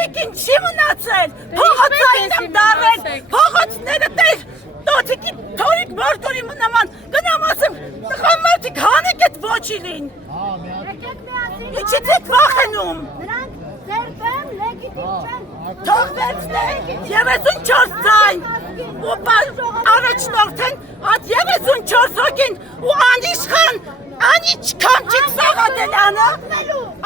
Տիկին չի մնացել, փողոցային եմ դարել, փողոցները տեղ, տոտիկի թորիկ մարդորի մնաման, գնամ ասեմ, տղամարդիկ հանեք էտ ոչիլին։ Իչիտ եք վախենում։ Նրանք ձերբեմ լեգիտիմ չեն։ Թող վերցնեք 34 ձայն ու առաջնորդ են այդ 34 հոգին ու անիշխան անիչքան չիք Սաղաթելյանը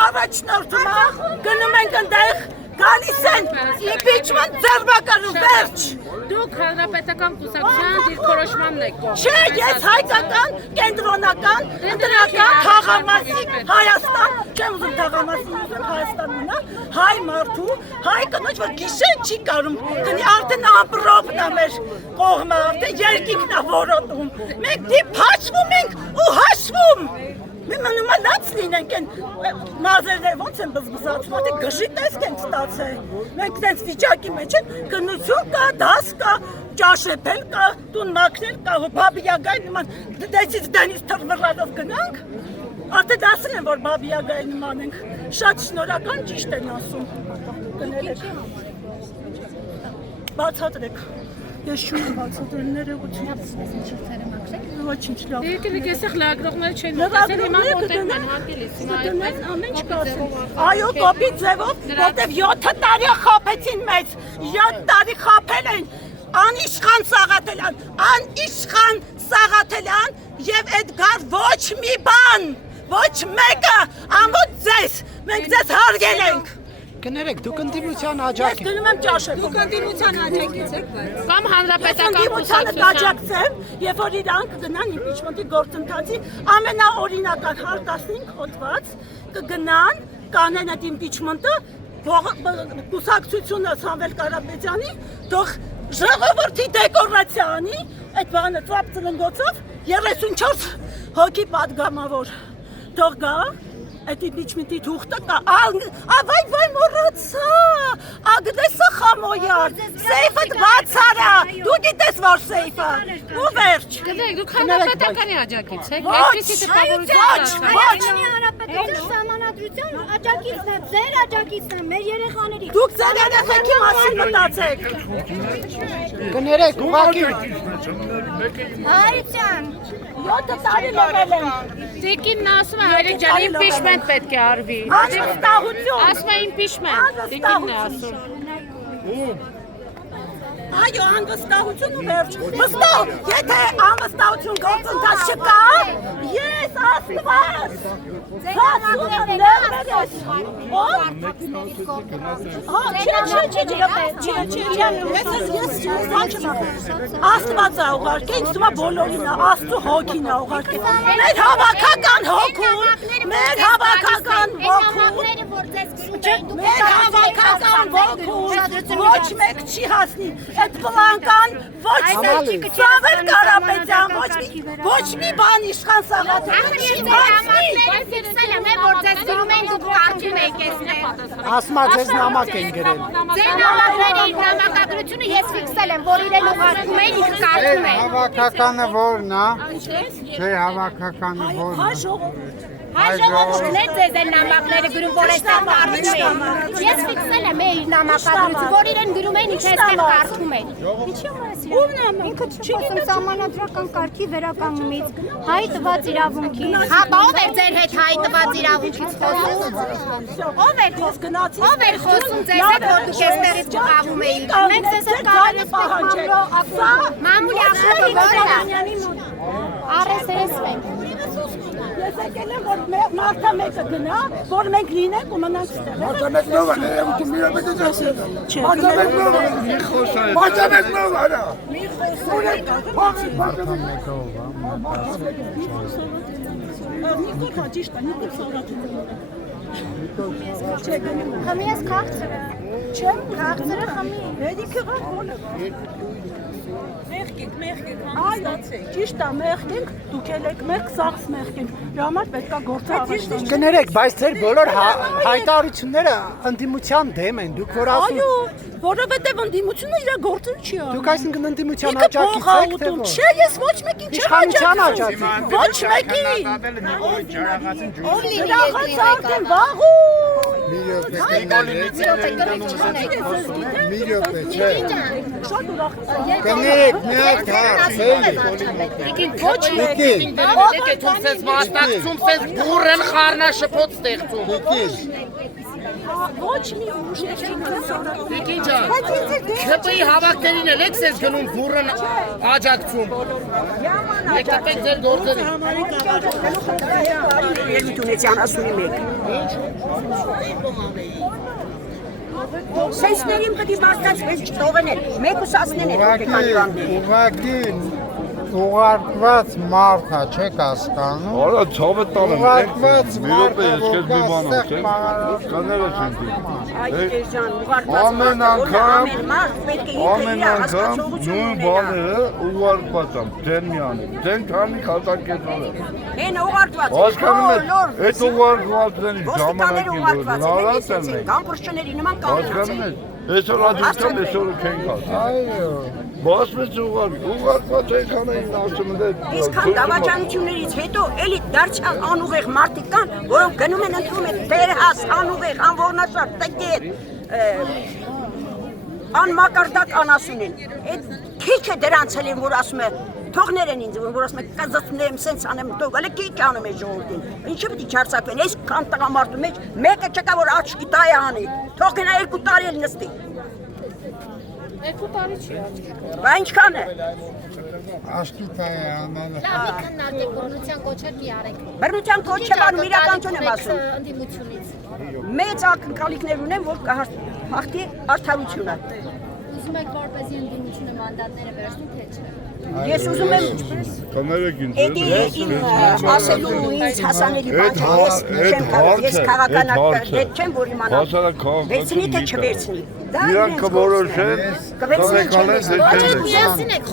առաջնորդումա գնում ենք ընդեղ գալիս են impeachment ձերբակալու վերջ Դուք հանրապետական կուսակցության դիրքորոշմանն եք կողմ Չէ, ես հայկական, կենտրոնական, ընտրական, թաղամասի Հայաստան, չեմ ուզում թաղամասի ուզում Հայաստան մնա, հայ մարդու, հայ կնոջ, որ գիշեն չի կարում, կնի արդեն ամպրոպն է մեր կողմը, արդեն երկինքն է որոտում, մենք դիպ հաշվում ենք ու հաշվում, Մենք մնում լաց լինենք են մազերները ոնց են բզբզացում, ատի գժի տեսք են ստացել, մենք դենց վիճակի մեջ են, կնություն կա, դաս կա, ճաշեպել կա, տուն մաքրել կա, բաբիագայ նման դեցից դենից թրվռալով գնանք, արդեն ասել են, որ բաբիագայ նման ենք, շատ շնորհական ճիշտ են ասում, կներեք, բացատրեք, ես շունը բացատրել ներողություն Ոչինչ լավ։ Եկեք այստեղ լագրողները չեն մտածել, հիմա մոտենում են հանդիլից, հիմա այդպես ամեն ինչ կասեն։ Այո, կոպիտ ձևով, որտեվ 7 տարի խաբեցին մեզ, 7 տարի խաբել են Անիշխան Սաղաթելյան, Անիշխան Սաղաթելյան եւ Էդգար ոչ մի բան, ոչ մեկը, ամոթ ձեզ, մենք ձեզ հարգել ենք։ Կներեք, դուք ընդդիմության աջակից եք։ Ես գնում եմ ճաշել։ Դուք ընդդիմության աջակից եք, բայց կամ հանրապետական կուսակցության աջակցեմ, երբ որ իրանք կգնան impeachment-ի գործընթացի ամենաօրինական հարտասին հոդված կգնան, կանեն այդ impeachment-ը կուսակցությունը Սամվել Կարապետյանի, թող ժողովրդի դեկորացիանի, այդ բանը ծապ ծլնգոցով 34 հոգի պատգամավոր, թող գա Այդ impeachment-ի թուղթը կա, վայ մոռացա, ագդեսը խամոյար, սեյֆըդ բացարա, դու գիտես որ սեյֆը, ու վերջ։ Գիտեք, դուք հանրապետականի աջակից եք, Հանրապետության սահմանադրության աջակիցն է, ձեր աջակիցն է, մեր երեխաների։ Դուք ձեր երեխեքի մասին մտածեք։ Կներեք, ուղղակի Հայրության 7 տարի լողել են։ Տիկինն ասում է հայրիկ ջան, impeachment պետք է արվի։ Անվստահություն։ Ասում է impeachment, տիկինն է ասում։ Այո, անվստահություն ու վերջ։ Վստահ, եթե անվստահություն գործընթաց չկա, ես աստված։ Հասունը ներմեր ես։ Աստված է ուղարկել, ինձ թվում է բոլորին է, Աստծո հոգին է ուղարկել։ Մեր հավաքական հոգուն, մեր հավաքական ոգուն, մեր հավաքական ոգուն ոչ մեկ չի հասնի։ Այդ պլանկան ոչ մեկ Սամվել Կարապետյան, ոչ մի բան իշխան Սաղաթելյան չի բացնի։ ասմա ձեզ նամակ են գրել։ Ձեր նամակների նամակագրությունը ես ֆիքսել եմ, որ իրեն ուղարկում են, ինքը կարդում է։ Հավաքականը որն է։ Չէ, հավաքականը որն է։ Հայ ժողովուրդն է ձեզ են նամակները գրում, որ այստեղ կարդում են։ Ես ֆիքսել եմ իր նամակագրությունը, որ իրեն գրում են, ինքը այստեղ կարդում են։ Ինչի՞ մասի։ Ո՞վ նամակ։ Ինքը չի խոսում սահմանադրական կարգի վերականգնումից, հայ տված իրավունքի։ Հա, ո՞վ է ձեր հետ հայ տված իրավունքից խոսում։ Ո՞վ է խոսում։ Ով է խոսում ձեզ հետ, որ դուք այստեղից բաղում եք։ Մենք ձեզ հետ կարել ենք պահանջել։ Մամուլի ախտի Գորանյանի մոտ։ RSS-ն Ես եկել եմ, որ մարդը մեկը գնա, որ մենք լինենք ու մնանք ստեղ։ Մարդը մեկնով է, ներևություն մի պետք է ասել։ Մարդը մեկնով է։ Մի խոսա։ Մարդը մեկնով է։ Մի խոսա։ Ճիշտ է, Նիկոլ Սարաթյանը։ Խմի ես քաղցրը։ Չեմ Քաղցրը խմի։ Հետիքը ղոն։ Մեղքենք, հանդիսացեք։ Ճիշտ է, մեղքենք, դուք էլ եք մեղք, սաղս մեղքենք։ Դրա համար պետք է գործը առաջ։ Կներեք, բայց ձեր բոլոր հայտարարությունները ընդդիմության դեմ են, դուք որ ասում Այո, որովհետև ընդդիմությունը իր գործը չի անում։ Դուք այսինքն ընդդիմության աջակից եք, թե ոչ։ Չէ, ես ոչ մեկին չեմ աջակցում։ Ոչ մեկին։ Ով լինի ես Աղացարդեն վաղու։ Կնեք մի հատ Եկեք ում սես մասնակցում, սես բուր են խառնաշփոթ ստեղծում։ Ոչ մի ուժ Եկին ջան, ՔՊ-ի հավաքներին էլ եք սես գնում բուր են աջակցում։ Եկեք եք ձեր գործերին։ Սենսներին պտի մարդացվես չտողենել, մեկ ուսասնեն են հոգեկանիվանների։ ուղղակի ուղարկված մարդա չեք հասկանում։ Արա ցավը տանեմ։ Ուղարկված Մի րոպե ես քեզ մի բան մարդը ասեմ։ Կաները չեն դի։ Այ Տերժան, ուղարկված Ամեն անգամ մարդ պետք է Ամեն անգամ նույն բաները ուղարկված եմ, դեն միանում, դեն քանի հազարկետներ։ Հեն ուղարկված Հասկանում եք, այդ ուղարկվածների ժամանակին որ նարած են մենք։ Կամպուրշների նման Հասկանում եք, այսօր աջուտամ, այսօր չենք ասում։ Այո։ Բաց մեծ ուղարկված այնքան էին ասում դե։ Իսկան դավաճանություններից հետո էլի դարձյալ անուղեղ մարդիկ կան, որոնք գնում են ընդունում են դերհաս, անուղեղ, անողնաշար, տկեր, անմակարդակ անասուն են։ Այդ քիչը դրանց էլ են, որ ասում է, թողներ են ինձ, որ ասում է, կզծնեմ, սենց անեմ, թող, հələ քիչ անում է ժողովրդին։ Ինչի՞ պիտի չարցակվեն, այս քան տղամարդու մեջ մեկը չկա, որ աչքի տայ անի, թող գնա 2 տարի էլ նստի։ 2 տարի չի աչքի։ Բա ինչքան է։ Աշտի տայ անանը։ Լավ, մի քննարկեք բռնության կոչեր մի արեք։ Բռնության կոչը բան իրականություն եմ ասում։ Ընդդիմությունից։ Մեծ ակնկալիքներ ունեմ, որ կհաղթի արդարությունը։ Ուզում եք որպեսզի ընդդիմությունը մանդատները վերցնի, թե չէ։ Ես ուզում եմ Կներեք ինձ։ Էդի ասելու ինձ հասանելի բան չէ, ես քաղաքականակ չեմ, որ իմանամ, վերցնի թե չվերցնի։ Իրանք կորոշեն,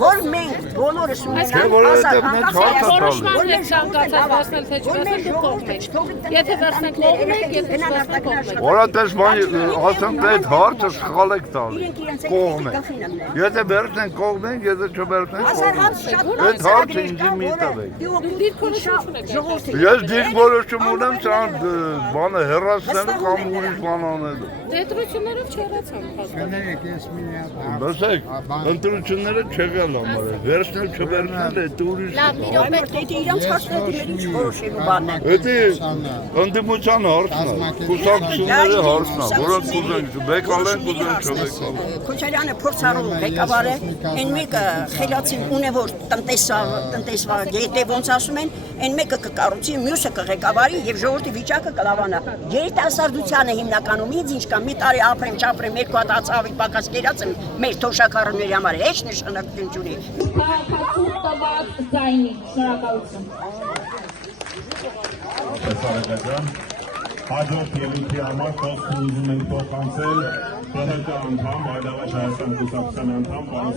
որ մենք բոլորս ունենանք որովհետև մենք հարց Որոշման եք ցանկացած վերցնել թե չվերցնել դուք կողմեք։ Եթե վերցնեք կողմ եք, եթե չվերցնեք կողմ եք։ Որատես ասեմ թե այդ հարցը սխալ եք տալի, կողմ եք։ Եթե վերցնենք կողմ ենք, եթե չվերցնենք կողմ ենք։ Այդ հարցը ինձ մի տվեք։ Ես դիրքորոշում ունեմ սան բանը հեռացնելու կամ ուրիշ բան անելու։ Դետրություններով չհեռացան։ Կներեք ես մի հատ։ Լսեք, ընտրությունները չեղել համար է, վերցնել չվերցնել է ուրիշ։ Լավ, մի րոպե իրանց հարցերին ինչ որոշելու բան է։ Դա ընդդիմության հարցն է, կուսակցությունների հարցն է, որոնք կուզեն բեկալեն, կուզեն չբեկալեն։ Քոչարյանը փորձառու ղեկավար է, այն մեկը խելացին ունևոր տնտեսվար եթե ոնց ասում են, այն մեկը կկառուցի, մյուսը կղեկավարի եւ ժողովրդի վիճակը կլավանա։ Երիտասարդությանը հիմնականում ինձ ինչ կա մի տարի ապրեմ, չապրեմ, 2 հատ ածավի պակաս կերած եմ մեր թոշակառուների համար հեչ նշանակություն չունի։ Հաջորդ ելույթի համար խոսքն ուզում ենք փոխանցել ՀՀԿ անդամ, Հայդավաճ Հայաստան կուսակցության անդամ, պարոն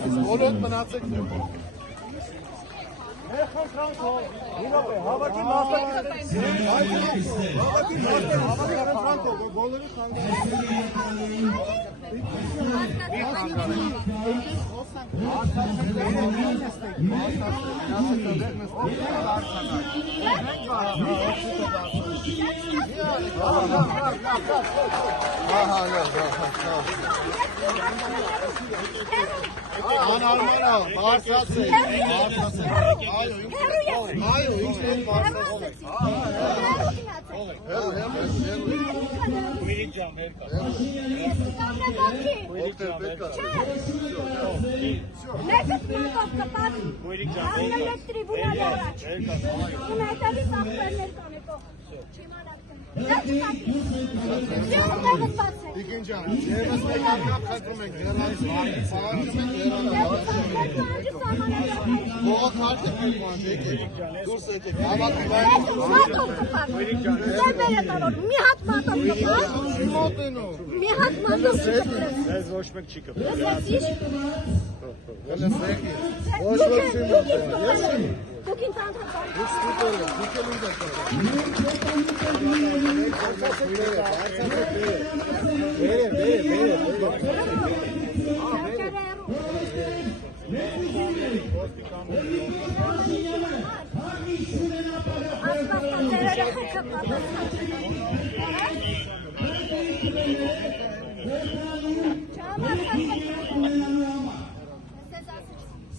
հիգիենոտ ունենալու համար։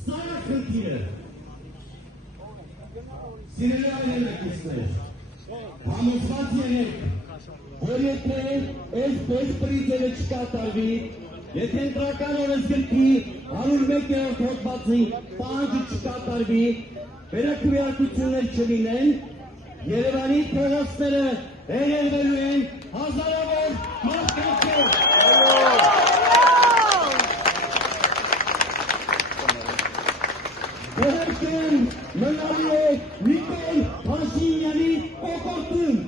Սա է խնդիրը։ Սիրելի այլենակիցներ, համոզված եղեք, որ եթե այսպես պրիզերը չկատարվի, եթե ընտրական օրենսգրքի 101-րդ հոդվածի պահանջը չկատարվի, վերաքվեարկություններ չլինեն, Երևանի փողոցները հերերվելու են հազարավոր մարդկանցով։ Բերքեն մնալու է Նիկոլ Փաշինյանի օգորտում։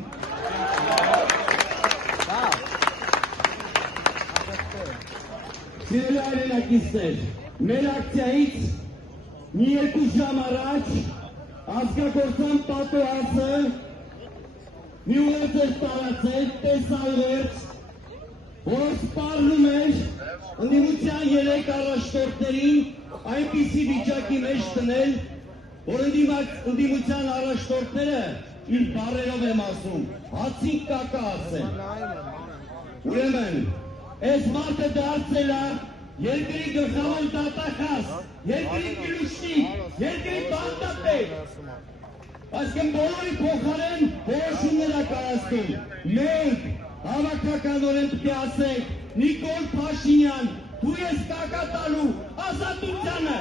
Սիրելի այլենակիցներ, մեր ակցիայից մի 2 ժամ առաջ ազգագործան պատոհասը մի ուղերձ էր տարածել տեսահուղերձ, որ սպառնում էր ընդդիմության 3 առաջնորդներին այնպիսի վիճակի մեջ տնել, որ ընդդիմության առաջնորդները իր բառերով եմ ասում, հացիկ կակա ասեն։ Ուրեմն, այս մարդը դարձել է երկրի գլխավոր դատախազ, երկրի գլուշնիկ, երկրի բանտապետ։ Այսինքն բոլորի փոխարեն որոշումներ է կայացնում։ Մենք հավաքականորեն պետք է ասենք Նիկոլ Փաշինյան, դու ես կակա տալու ազատությանը։